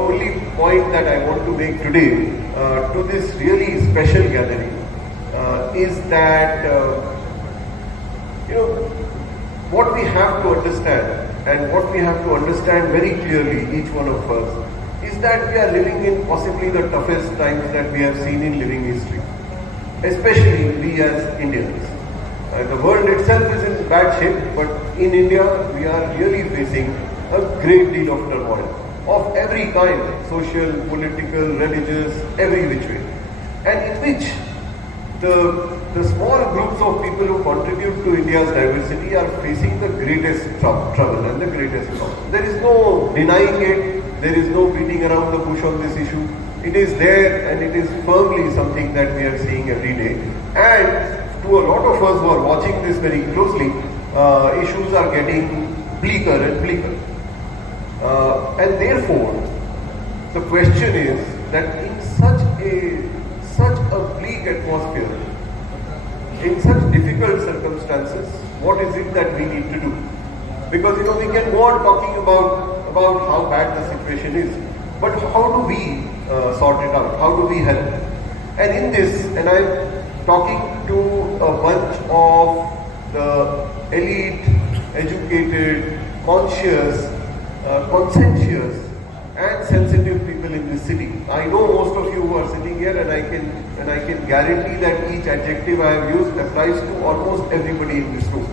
only point that I want to make today to this really special gathering is that what we have to understand, and what we have to understand very clearly, each one of us, is that we are living in possibly the toughest times that we have seen in living history, especially we as Indians. The world itself is in bad shape, but in India we are really facing a great deal of turmoil of every kind, social, political, religious, every which way, and in which the small groups of people who contribute to India's diversity are facing the greatest trouble and the greatest problem. There is no denying it, there is no beating around the bush on this issue. It is there, and it is firmly something that we are seeing every day. And to a lot of us who are watching this very closely, issues are getting bleaker and bleaker. And therefore, the question is that in such a bleak atmosphere, in such difficult circumstances, what is it that we need to do? Because we can go on talking about how bad the situation is, but how do we sort it out? How do we help? And in this, and I'm talking to a bunch of the elite, educated, conscious, conscientious and sensitive people in this city. I know most of you who are sitting here, and I can guarantee that each adjective I have used applies to almost everybody in this room.